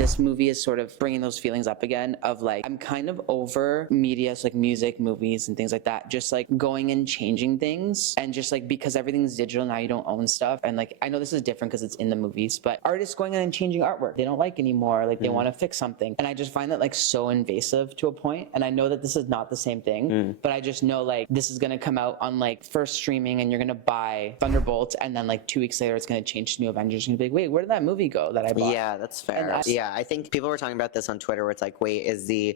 this movie is sort of bringing those feelings up again of like, I'm kind of over media, so like music, movies, and things like that. Just like going and changing things, and just like because everything's digital now, you don't own stuff. And like, I know this is different because it's in the movies, but artists going in and changing artwork they don't like anymore, like they want to fix something. And I just find that like so invasive to a point. And I know that this is not the same thing, but I just know like this is going to come out on like first streaming and you're going to buy Thunderbolts, and then like 2 weeks later it's going to change to New Avengers. And you're gonna be like, wait, where did that movie go that I bought? Yeah, that's fair. Yeah, I think people were talking about this on Twitter where it's like, wait,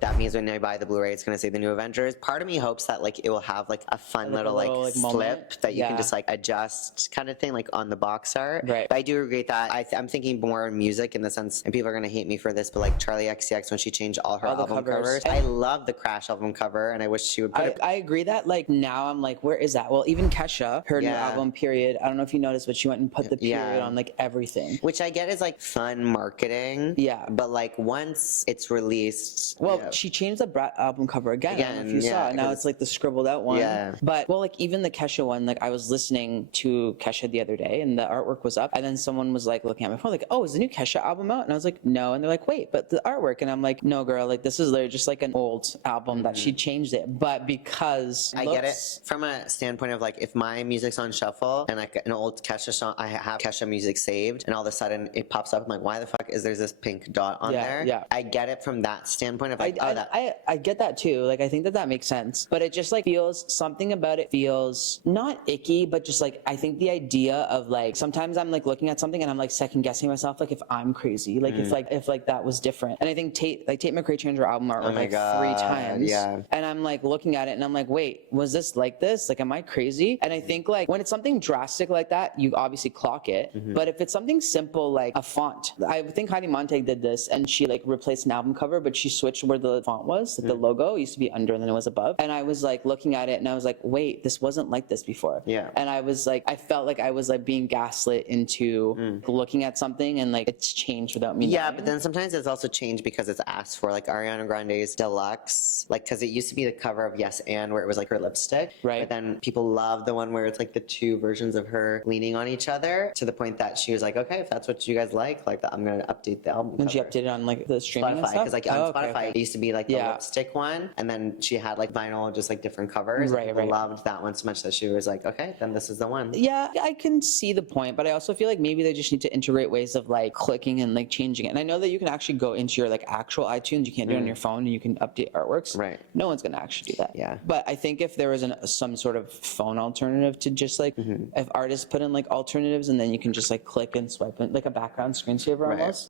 that means when I buy the Blu-ray, it's going to say the New Avengers. Part of me hopes that like it will have like a fun Like little like slip moment that you can just like adjust kind of thing, like on the box art. Right. But I do agree that I'm thinking more music in the sense, and people are going to hate me for this, but like Charlie XCX, when she changed all her album covers. I love the Crash album cover, and I wish she would put it. I agree that like now I'm like, where is that? Well, even Kesha, her new album Period, I don't know if you noticed, but she went and put the period on like everything. Which I get is like fun marketing. Yeah. But like once it's released. Well, she changed the Brat album cover again. I don't know if you saw it. Now it's like the scribbled out one. Yeah. But well, like even the Kesha one, like I was listening to Kesha the other day and the artwork was up, and then someone was like looking at my phone like, oh, is the new Kesha album out? And I was like, no. And they're like, wait, but the artwork. And I'm like, no, girl, like this is literally just like an old album that she changed it. But because I get it from a standpoint of like, if my music's on shuffle and like an old Kesha song, I have Kesha music saved, and all of a sudden it pops up. I'm like, why the fuck is there this pink dot on there? Yeah. I get it from that standpoint of like, I get that too. Like I think that makes sense. But it just like feels, something about it feels not icky, but just like, I think the idea of like, sometimes I'm like looking at something and I'm like second guessing myself, like if I'm crazy, like if that was different. And I think Tate McRae changed her album artwork like 3 times. Yeah. And I'm like looking at it and I'm like, wait, was this like this? Like, am I crazy? And I think like when it's something drastic like that, you obviously clock it. But if it's something simple like a font, I think Heidi Montag did this, and she like replaced an album cover, but she switched where the font was. Like the logo used to be under and then it was above. And I was like looking at it and I was like, wait, this wasn't like this before. Yeah. And I was like, I felt like I was like being gaslit into looking at something and like it's changed without me. Yeah, but then sometimes it's also changed because it's asked for, like Ariana Grande's Deluxe, like because it used to be the cover of Yes and where it was like her lipstick. Right. But then people love the one where it's like the 2 versions of her leaning on each other, to the point that she was like, okay, if that's what you guys like I'm gonna update the album. And she updated on like the streaming Spotify, because like on Spotify it used to be like the Yeah. lipstick one, and then she had like vinyl, just like different covers. Right, People right. loved that one so much that she was like, okay, then this is the one. Yeah, I can see the point, but I also feel like maybe they just need to integrate ways of like clicking and like changing it. And I know that you can actually go into your like actual iTunes, you can't do it on your phone, and you can update artworks. Right. No one's gonna actually do that. Yeah. But I think if there was some sort of phone alternative to just like, if artists put in like alternatives and then you can just like click and swipe it, like a background screensaver almost.